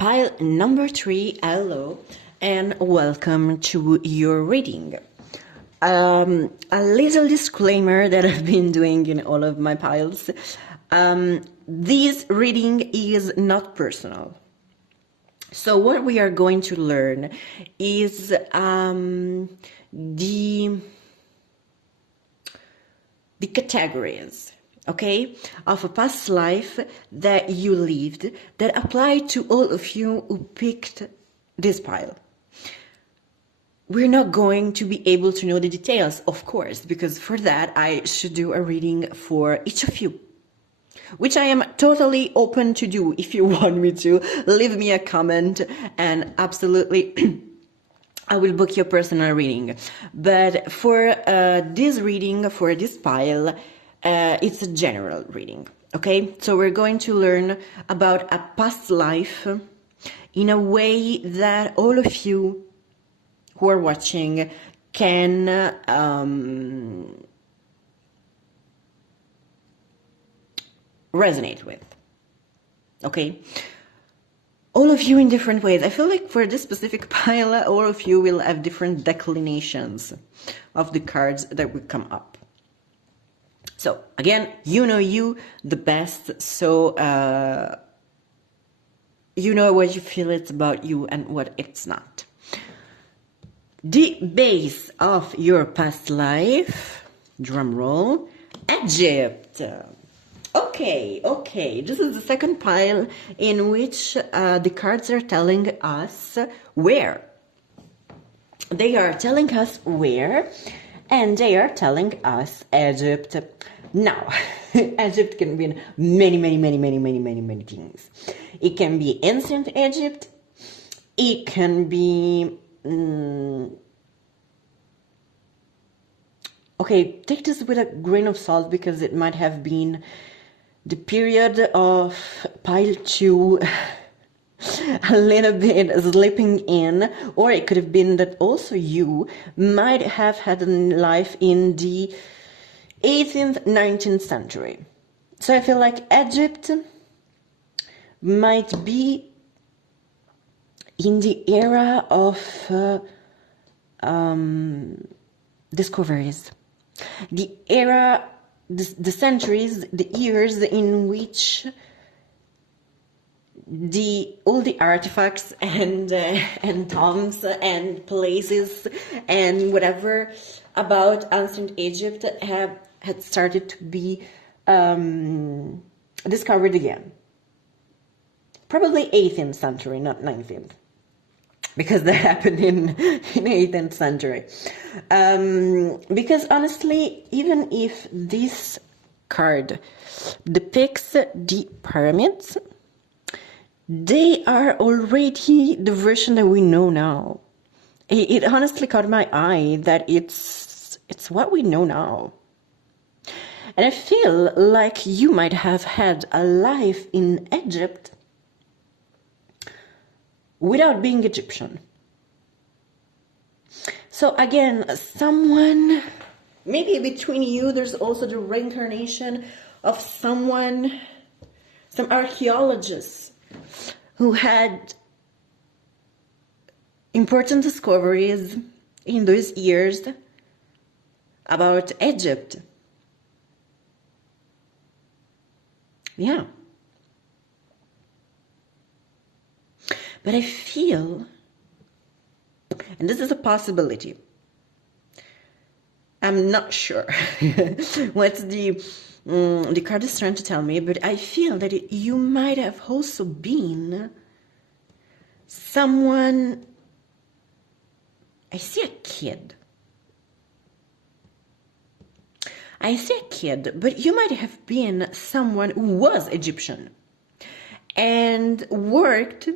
Pile number 3, hello, and welcome to your reading. A little disclaimer that I've been doing in all of my piles. This reading is not personal. So what we are going to learn is the categories, okay, of a past life that you lived that apply to all of you who picked this pile. We're not going to be able to know the details, of course, because for that I should do a reading for each of you, which I am totally open to do. If you want me to, leave me a comment and absolutely I will book your personal reading. But for this reading, for this pile, it's a general reading, okay? So we're going to learn about a past life in a way that all of you who are watching can resonate with, okay? All of you in different ways. I feel like for this specific pile, all of you will have different declinations of the cards that will come up. So again, you know you the best, so you know what you feel it's about you and what it's not. The base of your past life, drum roll, Egypt. Okay, this is the second pile in which the cards are telling us where. They are telling us where, and they are telling us Egypt. Now, Egypt can be many things. It can be ancient Egypt. It can be... okay, take this with a grain of salt because it might have been the period of pile 2 a little bit slipping in, or it could have been that also you might have had a life in the 18th, 19th century. So I feel like Egypt might be in the era of discoveries, the era, the centuries, the years in which all the artifacts and tombs and places and whatever about ancient Egypt had started to be discovered again. Probably 18th century, not 19th. Because that happened in 18th century. Because honestly, even if this card depicts the pyramids, they are already the version that we know now. It honestly caught my eye that it's what we know now. And I feel like you might have had a life in Egypt without being Egyptian. So again, someone, maybe between you, there's also the reincarnation of someone, some archaeologists who had important discoveries in those years about Egypt. Yeah. But I feel, and this is a possibility, I'm not sure what the card is trying to tell me, but I feel that you might have also been someone, I see a kid, but you might have been someone who was Egyptian and worked,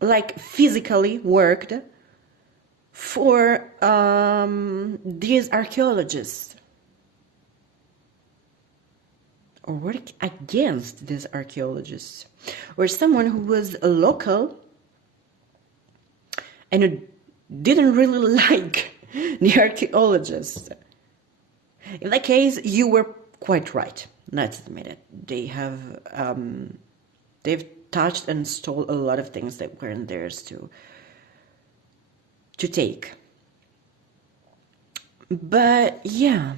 like physically worked for these archaeologists, or work against these archaeologists, or someone who was a local and who didn't really like the archaeologists. In that case, you were quite right. Let's admit it. They've touched and stole a lot of things that weren't theirs to take. But yeah,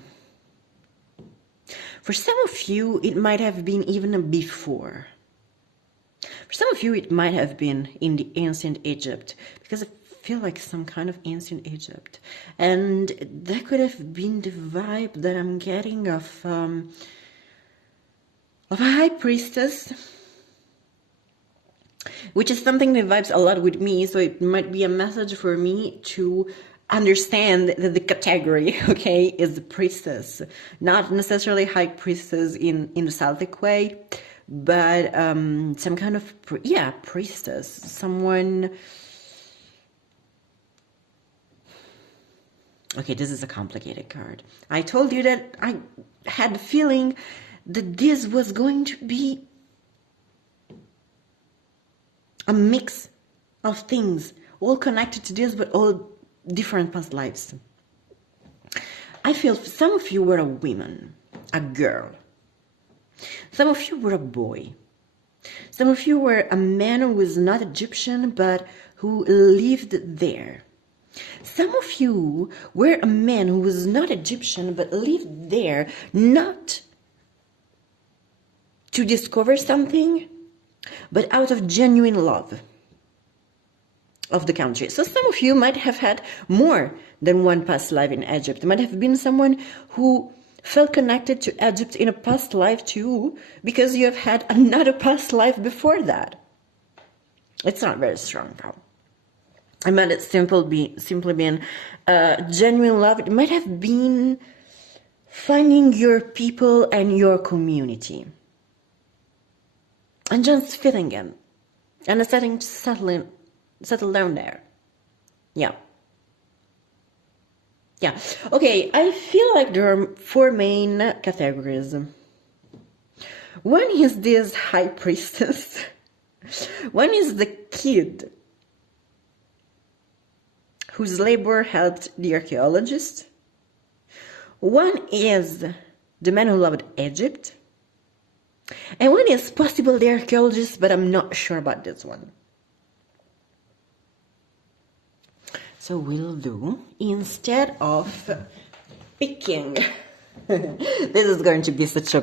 for some of you, it might have been even before. For some of you, it might have been in the ancient Egypt, because I feel like some kind of ancient Egypt. And that could have been the vibe that I'm getting of a high priestess, which is something that vibes a lot with me. So it might be a message for me to understand that the category, okay, is the priestess, not necessarily high priestess in the Celtic way, but some kind of priestess, someone. Okay, this is a complicated card. I told you that I had the feeling that this was going to be a mix of things, all connected to this, but all different past lives. I feel some of you were a woman, a girl. Some of you were a boy. Some of you were a man who was not Egyptian, but who lived there. Some of you were a man who was not Egyptian, but lived there, not to discover something, but out of genuine love of the country. So some of you might have had more than one past life in Egypt. Might have been someone who felt connected to Egypt in a past life too, because you have had another past life before that. It's not very strong, though. It might have simply been genuine love. It might have been finding your people and your community, and just fitting in, and deciding to settle down there. Yeah. Okay, I feel like there are 4 main categories. One is this high priestess. One is the kid whose labor helped the archaeologist. One is the man who loved Egypt. And one is possible the archaeologist, but I'm not sure about this one. So we'll do, instead of picking, this is going to be such a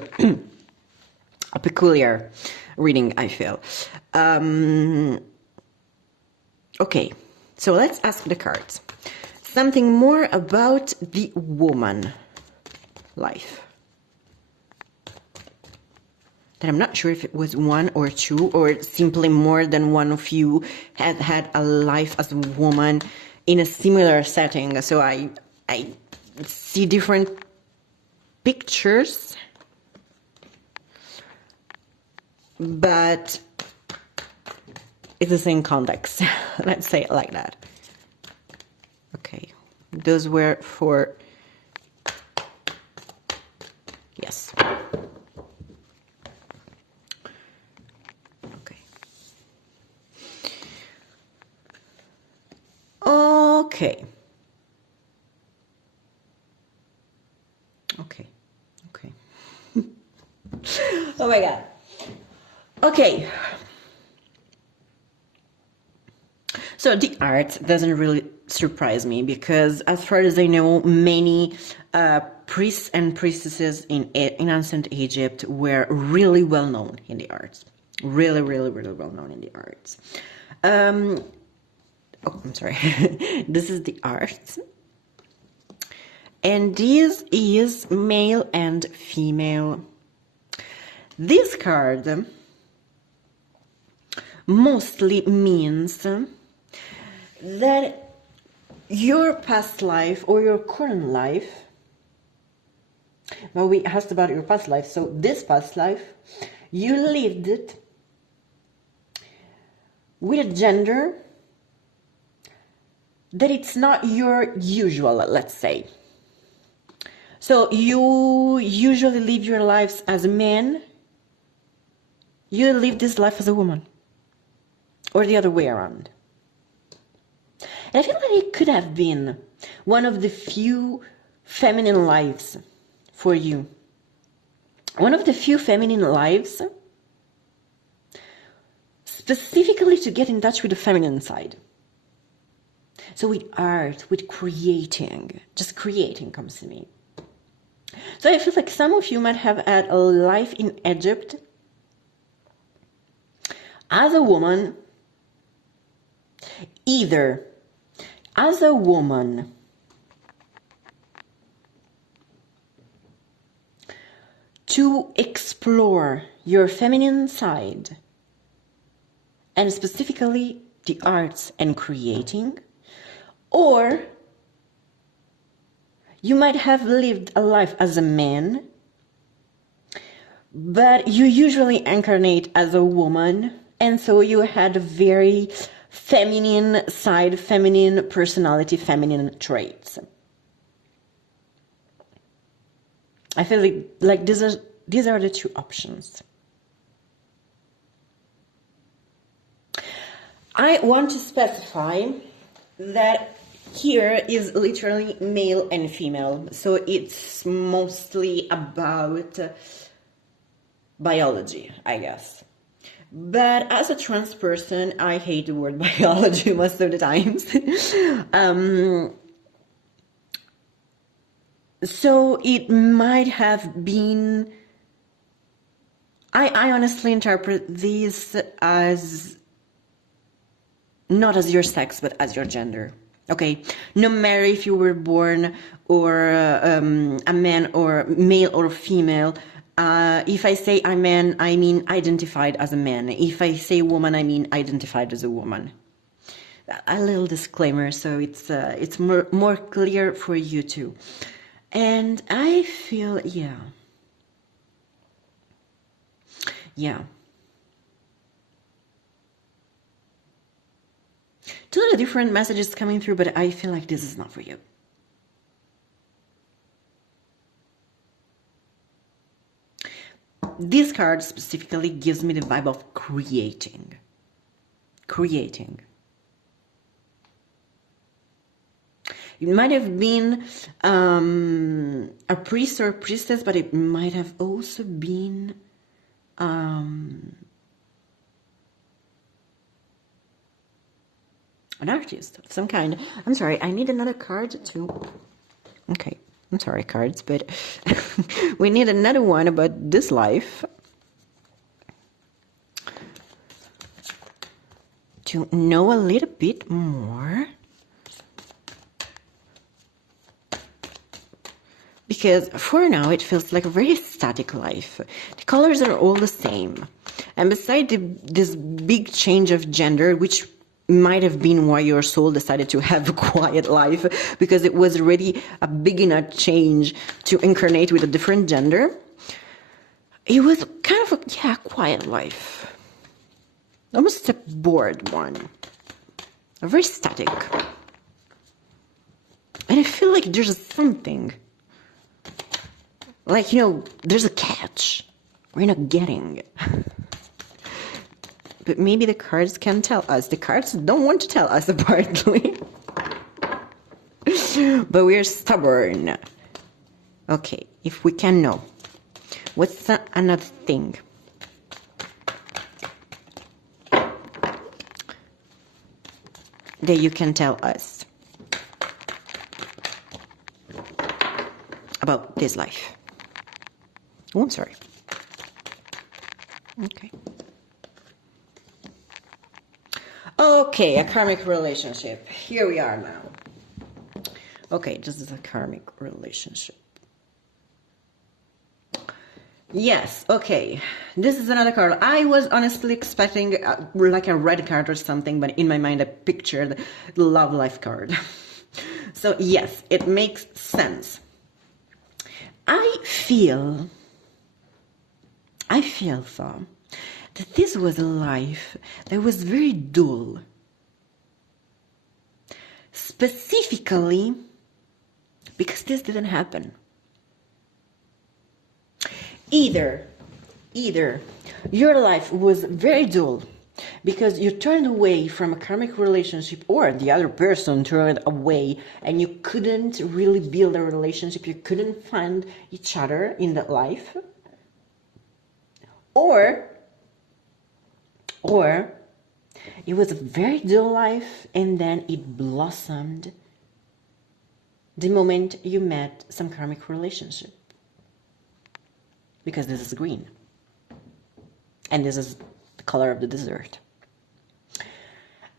peculiar reading, I feel. Okay, so let's ask the cards. Something more about the woman life. That I'm not sure if it was 1 or 2, or simply more than one of you had a life as a woman in a similar setting. So I see different pictures, but it's the same context. Let's say it like that. Okay, those were for, yes. Okay. Oh my God. Okay. So the art doesn't really surprise me, because as far as I know, many priests and priestesses in ancient Egypt were really well known in the arts. Really well known in the arts. Oh, I'm sorry. This is the art. And this is male and female. This card mostly means that your past life or your current life, well, we asked about your past life, so this past life, you lived it with a gender that it's not your usual, let's say. So you usually live your lives as a man, you live this life as a woman, or the other way around. And I feel like it could have been one of the few feminine lives for you. One of the few feminine lives specifically to get in touch with the feminine side. So with art, with creating, just creating comes to me. So I feel like some of you might have had a life in Egypt as a woman, either as a woman to explore your feminine side, and specifically the arts and creating, or you might have lived a life as a man, but you usually incarnate as a woman, and so you had a very feminine side, feminine personality, feminine traits. I feel like these are the two options. I want to specify that here is literally male and female, so it's mostly about biology, I guess. But as a trans person, I hate the word biology most of the times. So it might have been, I honestly interpret this as not as your sex, but as your gender. Okay, no matter if you were born or a man or male or female. If I say I'm man, I mean identified as a man. If I say woman, I mean identified as a woman. A little disclaimer, so it's more clear for you too. And I feel, yeah. Totally different messages coming through, but I feel like this is not for you. This card specifically gives me the vibe of creating. Creating. It might have been a priest or a priestess, but it might have also been an artist of some kind. I'm sorry, I need another card too. Okay, I'm sorry, cards, but we need another one about this life to know a little bit more. Because for now it feels like a very static life. The colors are all the same. And beside this big change of gender, which might have been why your soul decided to have a quiet life, because it was already a big enough change to incarnate with a different gender, it was kind of a quiet life. Almost a bored one. A very static. And I feel like there's something. Like, there's a catch we're not getting. But maybe the cards can tell us. The cards don't want to tell us, apparently. But we're stubborn. Okay, if we can know. What's another thing? That you can tell us about this life. Oh, I'm sorry. Okay. Okay, a karmic relationship. Here we are now. Okay, this is a karmic relationship. Yes, okay. This is another card. I was honestly expecting like a red card or something, but in my mind I pictured the love life card. So yes, it makes sense. I feel though that this was a life that was very dull. Specifically because this didn't happen. Either your life was very dull because you turned away from a karmic relationship, or the other person turned away and you couldn't really build a relationship, you couldn't find each other in that life, or It was a very dull life, and then it blossomed the moment you met some karmic relationship. Because this is green. And this is the color of the desert.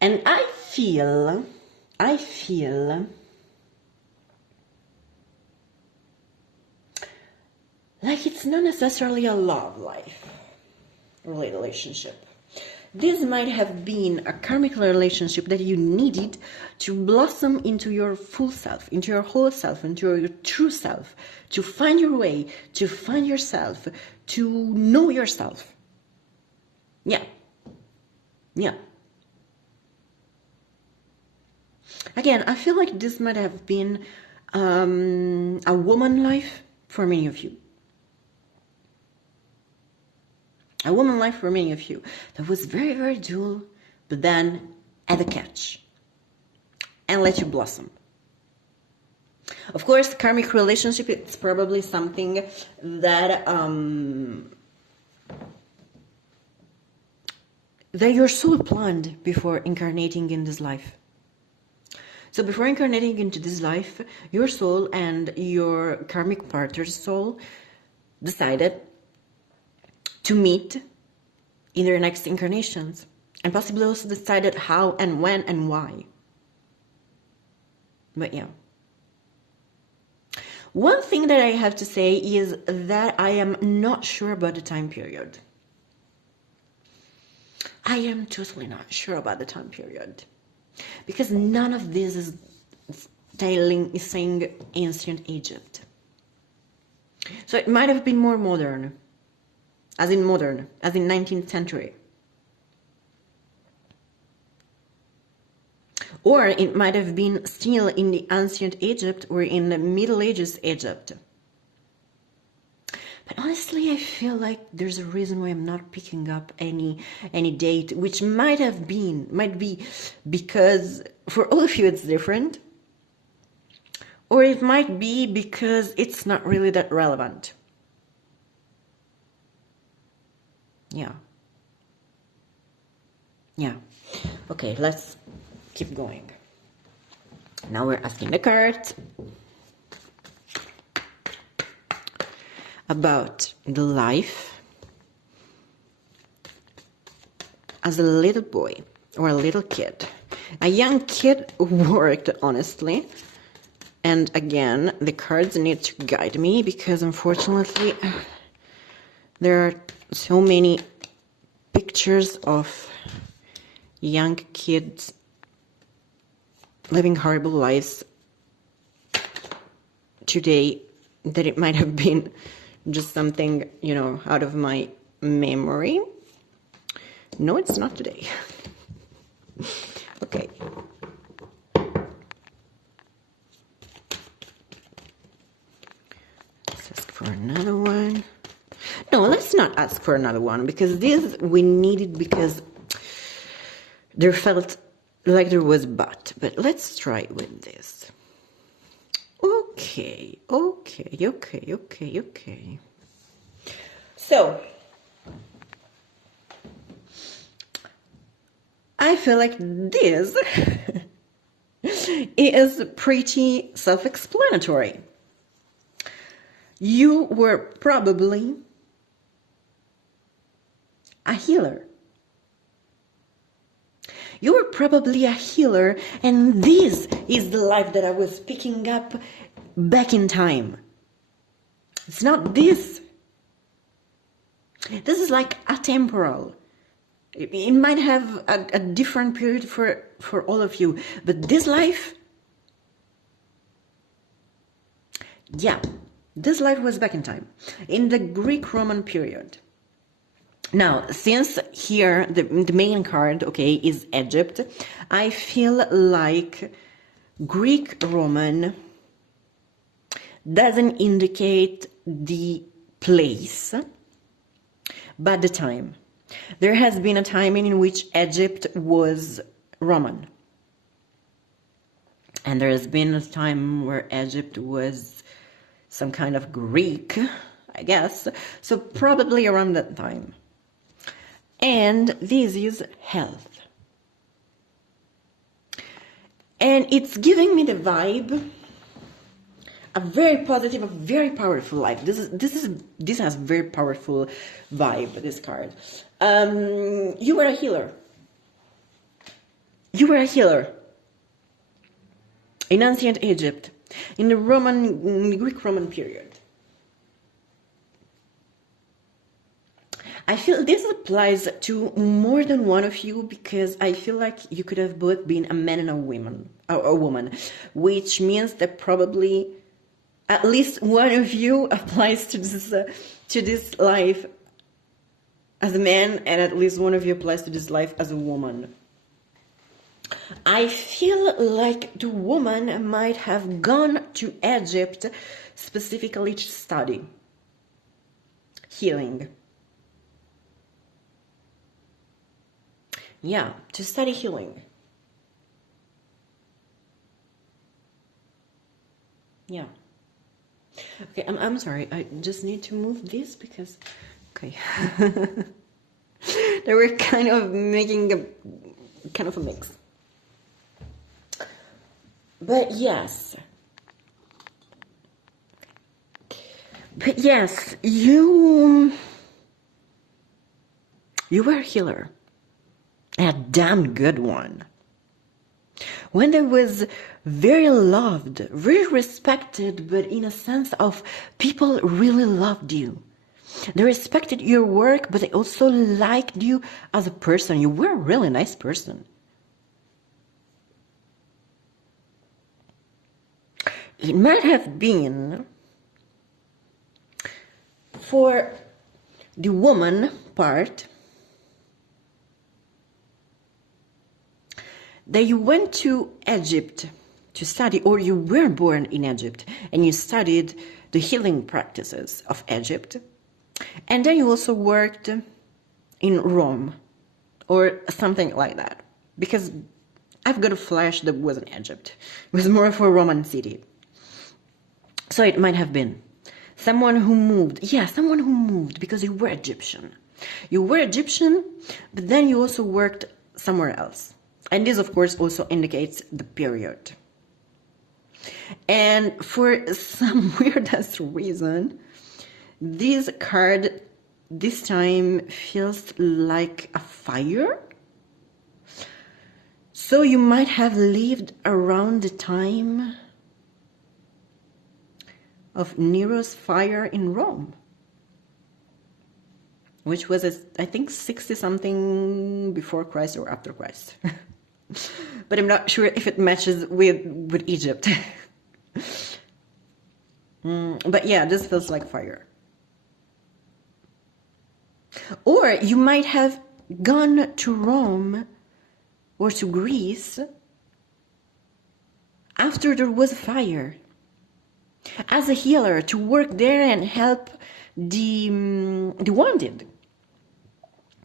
And I feel like it's not necessarily a love life relationship. This might have been a karmic relationship that you needed to blossom into your full self, into your whole self, into your true self, to find your way, to find yourself, to know yourself. Yeah. Again, I feel like this might have been a woman life for many of you. A woman life for many of you that was very, very dual, but then had a catch and let you blossom. Of course, karmic relationship, it's probably something that that your soul planned before incarnating in this life. So before incarnating into this life, your soul and your karmic partner's soul decided to meet in their next incarnations, and possibly also decided how and when and why. But yeah. One thing that I have to say is that I am not sure about the time period. I am totally not sure about the time period. Because none of this is saying ancient Egypt. So it might have been more modern. As in 19th century. Or it might have been still in the ancient Egypt or in the Middle Ages Egypt. But honestly, I feel like there's a reason why I'm not picking up any date, which might be because for all of you it's different. Or it might be because it's not really that relevant. Yeah. Okay, let's keep going. Now we're asking the cards about the life as a little boy or a little kid. A young kid worked, honestly. And again, the cards need to guide me because unfortunately there are so many pictures of young kids living horrible lives today that it might have been just something, out of my memory. No, it's not today. Okay. Let's ask for another one. No, let's not ask for another one because this we needed because there felt like there was but let's try with this. Okay. So, I feel like this is pretty self-explanatory. You were probably a healer. You were probably a healer, and this is the life that I was picking up back in time. It's not this. This is like atemporal. It might have a different period for all of you, but this life, yeah, this life was back in time, in the Greek-Roman period. Now, since here the main card, okay, is Egypt, I feel like Greek-Roman doesn't indicate the place, but the time. There has been a time in which Egypt was Roman. And there has been a time where Egypt was some kind of Greek, I guess. So probably around that time. And this is health. And it's giving me the vibe, a very positive, a very powerful life. This has very powerful vibe, this card. You were a healer. You were a healer in ancient Egypt, in the Greek-Roman period. I feel this applies to more than one of you, because I feel like you could have both been a man and a woman, which means that probably at least one of you applies to this life as a man, and at least one of you applies to this life as a woman. I feel like the woman might have gone to Egypt specifically to study healing. Yeah, to study healing. Yeah. Okay, I'm sorry. I just need to move this because, okay. They were kind of making a mix. But yes. You were a healer. A damn good one. One that was very loved, very respected, but in a sense of people really loved you. They respected your work, but they also liked you as a person. You were a really nice person. It might have been for the woman part that you went to Egypt to study, or you were born in Egypt and you studied the healing practices of Egypt, and then you also worked in Rome or something like that, because I've got a flash that wasn't Egypt. It was more of a Roman city. So it might have been someone who moved. Yeah, someone who moved because you were Egyptian. You were Egyptian, but then you also worked somewhere else. And this, of course, also indicates the period. And for some weird-ass reason, this card this time feels like a fire. So you might have lived around the time of Nero's fire in Rome, which was, I think, 60-something before Christ or after Christ. But I'm not sure if it matches with Egypt. But yeah, this feels like fire. Or you might have gone to Rome or to Greece after there was a fire, as a healer, to work there and help the wounded.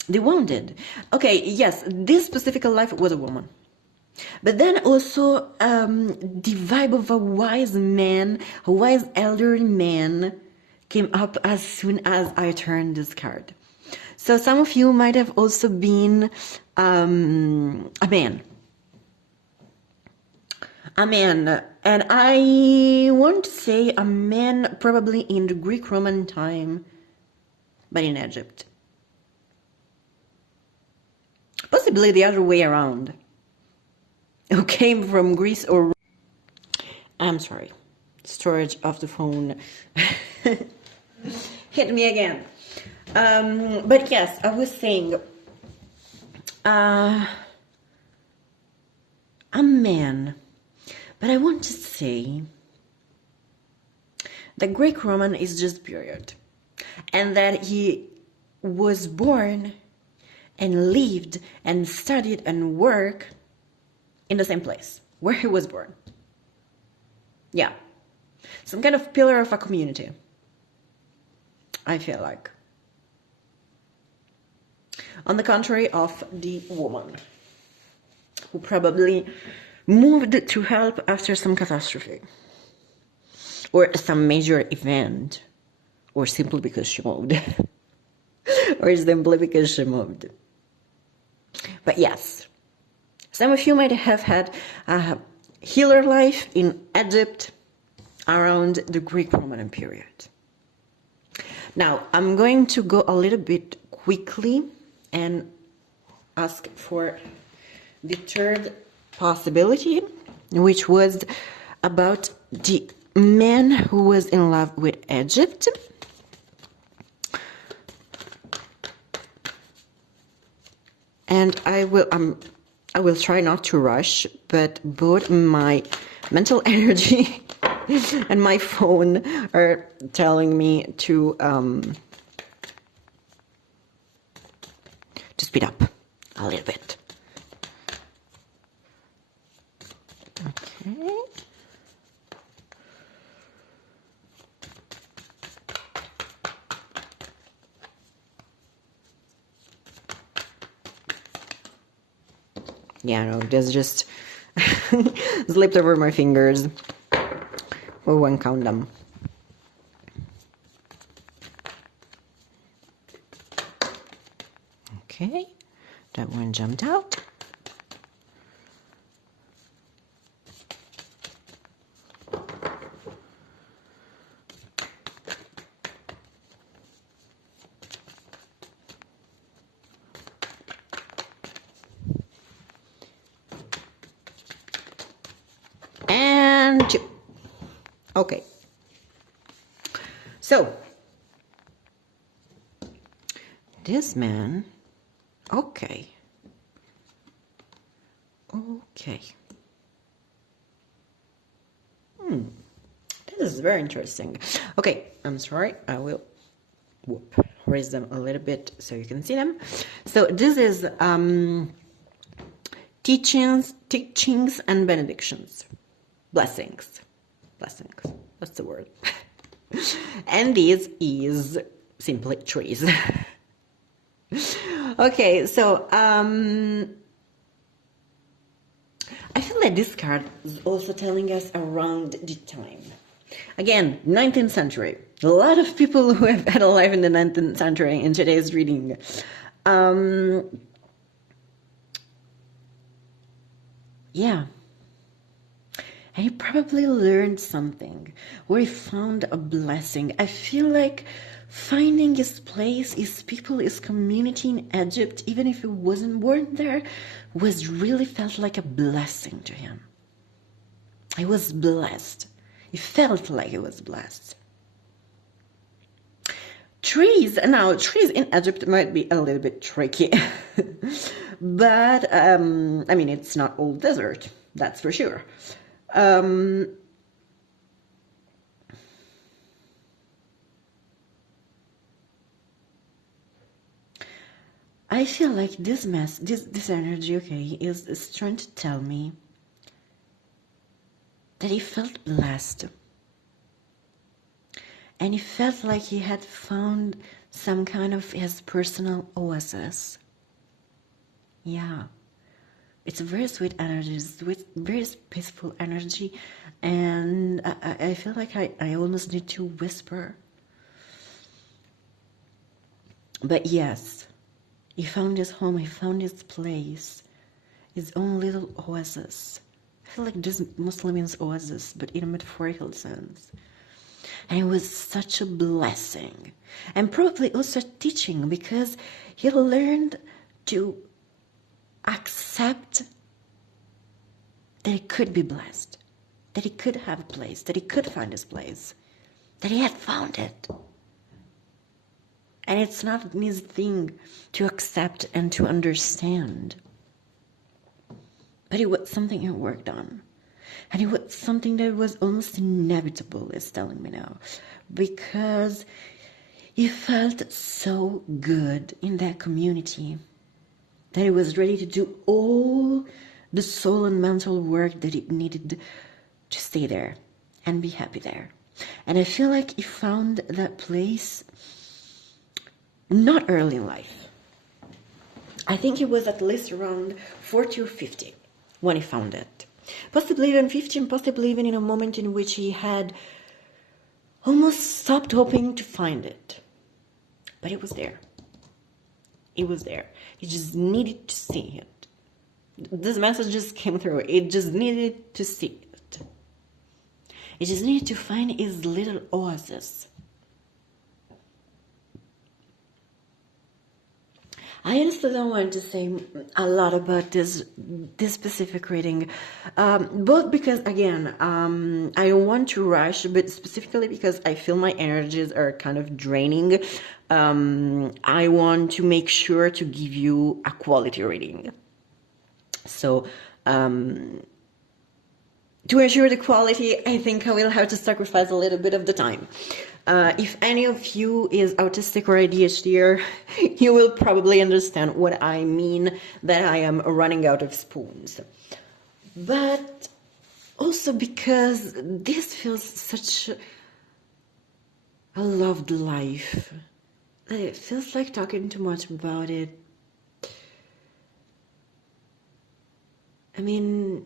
The wounded. Okay, yes, this specific life was a woman. But then also the vibe of a wise man, a wise elderly man came up as soon as I turned this card. So some of you might have also been a man. A man. And I want to say a man probably in the Greek-Roman time, but in Egypt. Possibly the other way around. Who came from Greece or... I'm sorry. Storage of the phone hit me again. But yes, I was saying... a man. But I want to say that Greek-Roman is just period. And that he was born and lived and studied and worked in the same place where he was born. Yeah. Some kind of pillar of a community, I feel like. On the contrary of the woman, who probably moved to help after some catastrophe, or some major event, or simply because she moved. Or simply because she moved. But yes, some of you might have had healer life in Egypt around the Greek-Roman period. Now, I'm going to go a little bit quickly and ask for the third possibility, which was about the man who was in love with Egypt. And I will try not to rush, but both my mental energy and my phone are telling me to speed up a little bit. Okay. Yeah, no, this just slipped over my fingers. We won't count them. Okay, that one jumped out. And two. Okay. So, this man, okay. This is very interesting. Okay, I'm sorry, I will raise them a little bit so you can see them. So this is teachings and benedictions. Blessings. That's the word. And this is simply trees. Okay, so I feel like this card is also telling us around the time. Again, 19th century. A lot of people who have had a life in the 19th century in today's reading. Yeah. And he probably learned something, or he found a blessing. I feel like finding his place, his people, his community in Egypt, even if he wasn't born there, was really felt like a blessing to him. He was blessed. He felt like he was blessed. Trees in Egypt might be a little bit tricky. But, I mean, it's not all desert, that's for sure. I feel like this energy, okay, is trying to tell me that he felt blessed. And he felt like he had found some kind of his personal oasis. Yeah. It's a very sweet energy, very peaceful energy. And I feel like I almost need to whisper. But yes, he found his home, he found his place, his own little oasis. I feel like this mostly means oasis, but in a metaphorical sense. And it was such a blessing. And probably also teaching, because he learned to accept that he could be blessed, that he could have a place, that he could find his place, that he had found it. And it's not an easy thing to accept and to understand. But it was something he worked on. And it was something that was almost inevitable, it's telling me now. Because he felt so good in that community that he was ready to do all the soul and mental work that it needed to stay there and be happy there. And I feel like he found that place not early in life. I think he was at least around 40 or 50 when he found it. Possibly even 50, and possibly even in a moment in which he had almost stopped hoping to find it. But it was there. It was there. He just needed to see it. This message just came through. It just needed to see it. It just needed to find his little oasis. I honestly don't want to say a lot about this specific reading, both because, again, I don't want to rush, but specifically because I feel my energies are kind of draining. I want to make sure to give you a quality reading. So, to ensure the quality, I think I will have to sacrifice a little bit of the time. If any of you is autistic or ADHD, you will probably understand what I mean, that I am running out of spoons. But also because this feels such a loved life. It feels like talking too much about it. I mean,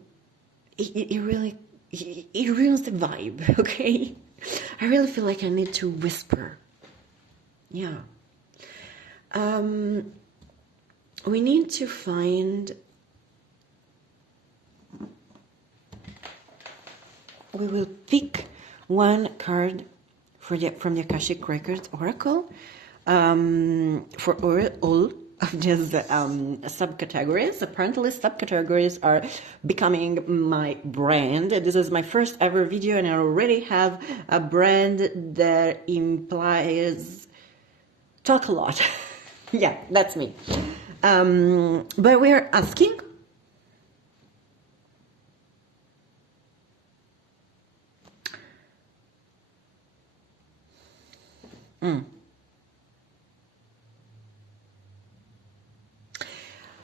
it really, it ruins the vibe, okay? I really feel like I need to whisper. Yeah. We need to find... We will pick one card from the Akashic Records Oracle for all of these subcategories. Apparently subcategories are becoming my brand. This is my first ever video and I already have a brand that implies talk a lot. Yeah, that's me. But we are asking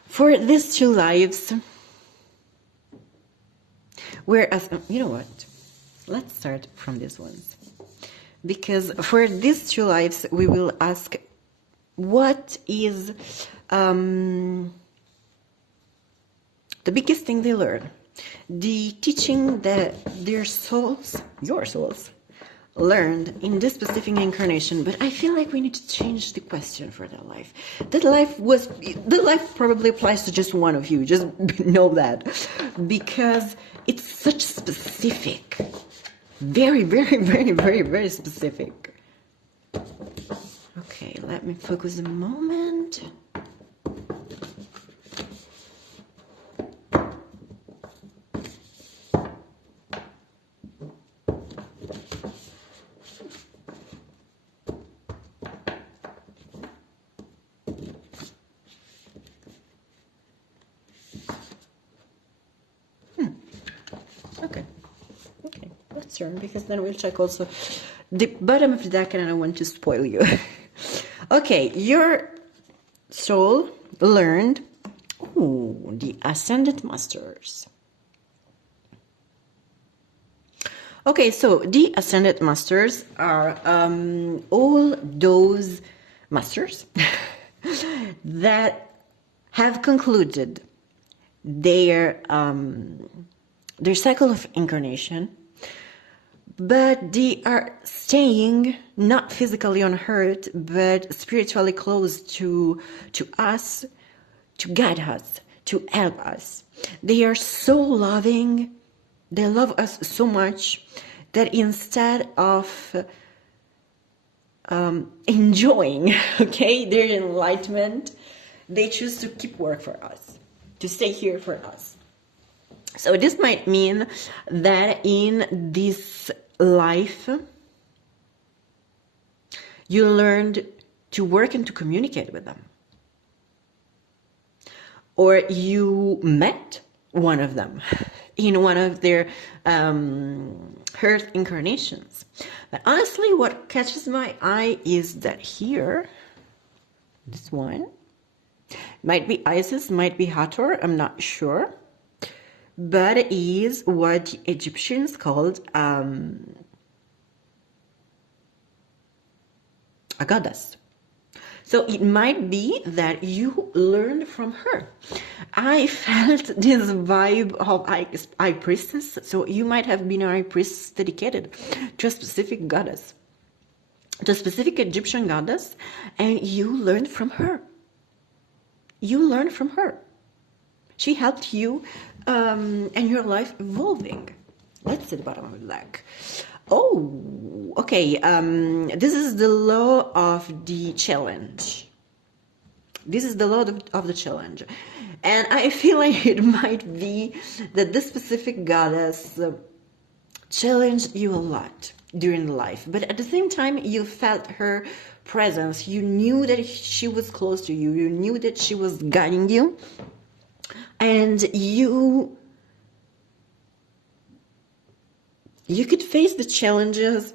for these two lives, we're asking, you know what? Let's start from these ones. Because for these two lives, we will ask, what is the biggest thing they learn? The teaching that their souls, your souls, learned in this specific incarnation. But I feel like we need to change the question for that life. That life probably applies to just one of you. Just know that, because it's such specific, very, very, very, very, very specific. Okay, let me focus a moment. Okay, let's turn, because then we'll check also the bottom of the deck and I don't want to spoil you. Okay, your soul learned the Ascended Masters. Okay, so the Ascended Masters are all those masters that have concluded their cycle of incarnation, but they are staying not physically on earth, but spiritually close to us, to guide us, to help us. They are so loving, they love us so much that instead of enjoying, okay, their enlightenment, they choose to keep work for us, to stay here for us. So this might mean that in this life, you learned to work and to communicate with them. Or you met one of them in one of their earth incarnations. But honestly, what catches my eye is that here, this one, might be Isis, might be Hathor, I'm not sure. But it is what the Egyptians called a goddess. So it might be that you learned from her. I felt this vibe of high priestess. So you might have been a high priestess dedicated to a specific goddess, to a specific Egyptian goddess, and you learned from her. You learned from her. She helped you and your life evolving. Let's see the bottom of the deck. Oh, okay. This is the law of the challenge. This is the law of the challenge. And I feel like it might be that this specific goddess challenged you a lot during life. But at the same time, you felt her presence. You knew that she was close to you. You knew that she was guiding you. And you could face the challenges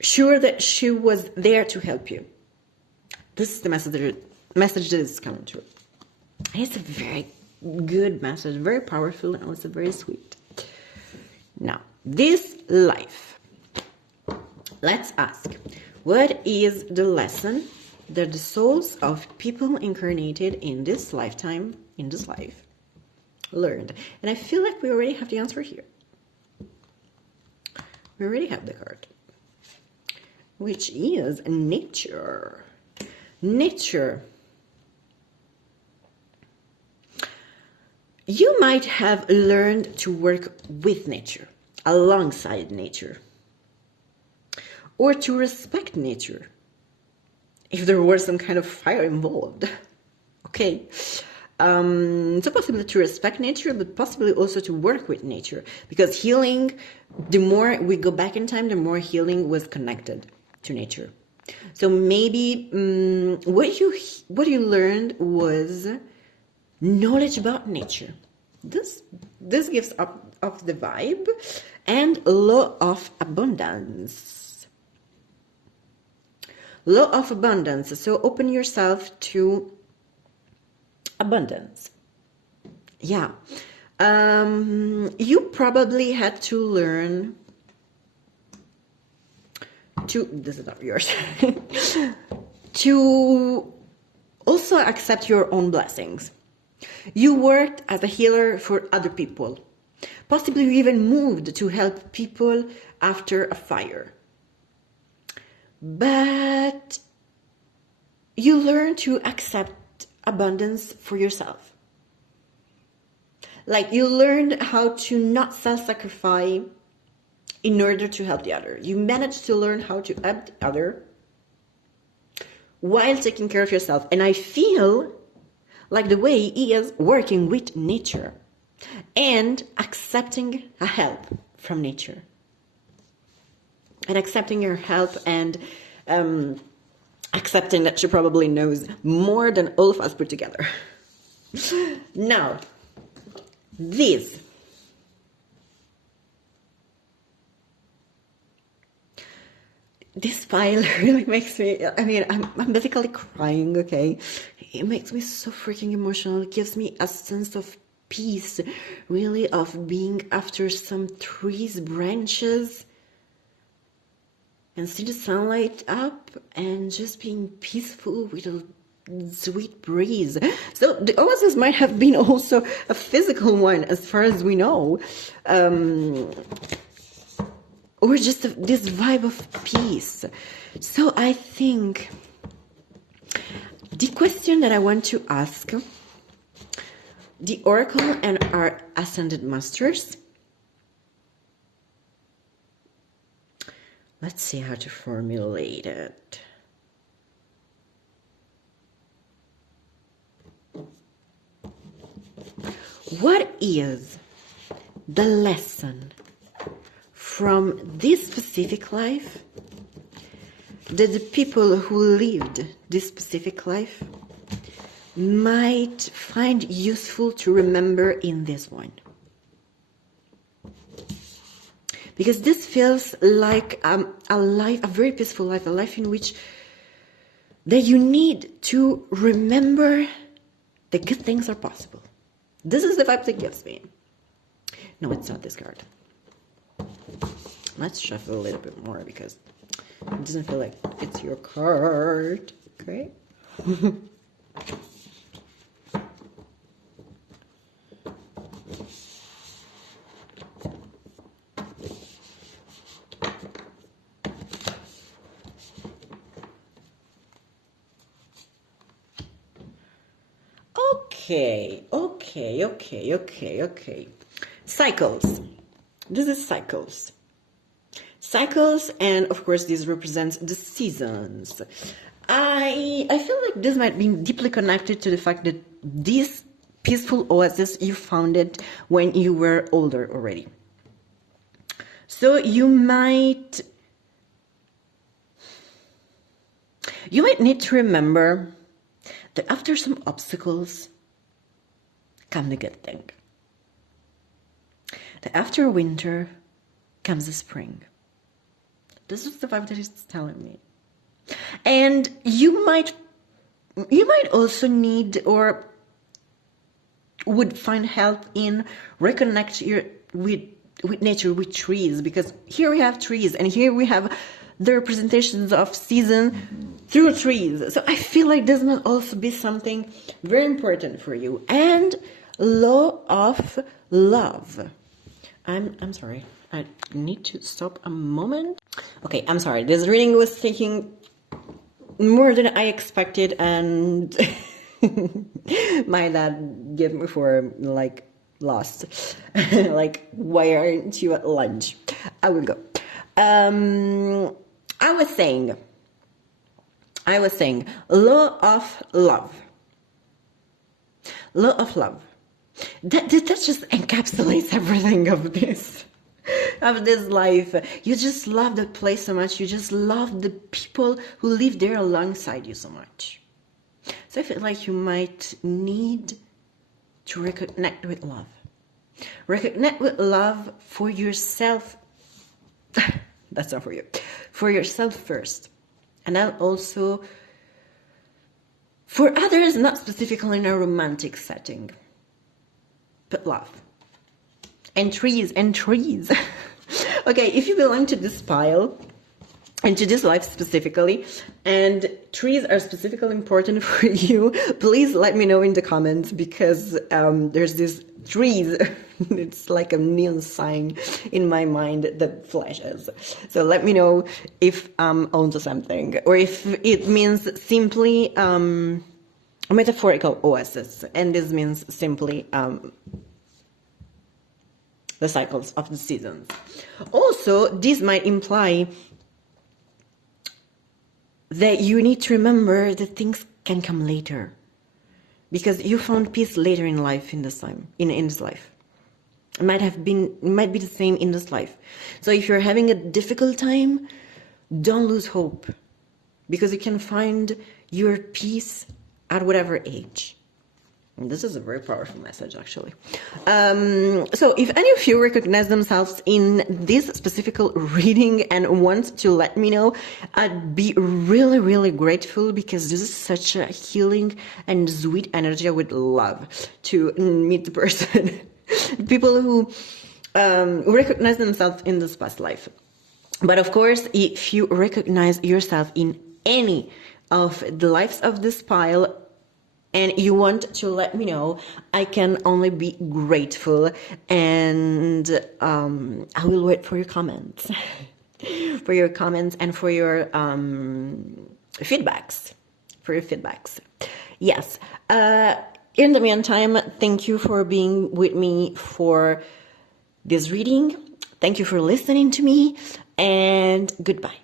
sure that she was there to help you. This is the message that is coming through. It's a very good message, very powerful, and also very sweet. Now, this life. Let's ask, what is the lesson that the souls of people incarnated in this lifetime, in this life, learned? And I feel like we already have the answer here. We already have the card, which is nature. Nature. You might have learned to work with nature, alongside nature, or to respect nature, if there were some kind of fire involved. Okay. So possibly to respect nature, but possibly also to work with nature, because healing, the more we go back in time, the more healing was connected to nature. So maybe what you learned was knowledge about nature. This gives up of the vibe, and law of abundance. Law of abundance. So open yourself to abundance. Yeah. You probably had to learn to, this is not yours, to also accept your own blessings. You worked as a healer for other people. Possibly you even moved to help people after a fire. But you learned to accept abundance for yourself. Like you learned how to not self-sacrifice in order to help the other. You managed to learn how to help the other while taking care of yourself. And I feel like the way he is working with nature and accepting a help from nature. And accepting your help and accepting that she probably knows more than all of us put together. Now, this. This file really makes me, I mean, I'm basically crying, okay? It makes me so freaking emotional. It gives me a sense of peace, really, of being after some trees' branches and see the sunlight up and just being peaceful with a sweet breeze. So the oasis might have been also a physical one, as far as we know. Or just this vibe of peace. So I think the question that I want to ask the Oracle and our Ascended Masters, let's see how to formulate it. What is the lesson from this specific life that the people who lived this specific life might find useful to remember in this one? Because this feels like a life, a very peaceful life, a life in which that you need to remember that good things are possible. This is the vibe that gives me. No, it's not this card. Let's shuffle a little bit more because it doesn't feel like it's your card. Okay. Okay. Cycles. This is cycles. Cycles, and of course this represents the seasons. I feel like this might be deeply connected to the fact that this peaceful oasis, you found it when you were older already. So you might need to remember that after some obstacles come the good thing. That after winter comes the spring. This is the vibe that it's telling me. And you might also need or would find help in reconnect with nature, with trees, because here we have trees and here we have the representations of season through trees. So I feel like this must also be something very important for you. And law of love. I'm sorry. I need to stop a moment. Okay, I'm sorry. This reading was taking more than I expected, and my dad gave me for like lost. Like, why aren't you at lunch? I will go. I was saying, law of love. Law of love. That just encapsulates everything of this life. You just love the place so much. You just love the people who live there alongside you so much. So I feel like you might need to reconnect with love. Reconnect with love for yourself. That's not for you. For yourself first. And then also for others, not specifically in a romantic setting, but love. And trees. Okay, if you belong to this pile, and to this life specifically, and trees are specifically important for you, please let me know in the comments, because there's this trees. It's like a neon sign in my mind that flashes. So let me know if I'm onto something, or if it means simply a metaphorical oasis, and this means simply the cycles of the seasons. Also, this might imply that you need to remember that things can come later, because you found peace later in life, in this time, in this life. It might be the same in this life. So if you're having a difficult time, don't lose hope, because you can find your peace at whatever age. And this is a very powerful message, actually. So if any of you recognize themselves in this specific reading and want to let me know, I'd be really, really grateful, because this is such a healing and sweet energy. I would love to meet the person. People who recognize themselves in this past life. But of course, if you recognize yourself in any of the lives of this pile, and you want to let me know, I can only be grateful, and I will wait for your comments, and for your feedbacks, Yes. In the meantime, thank you for being with me for this reading. Thank you for listening to me, and goodbye.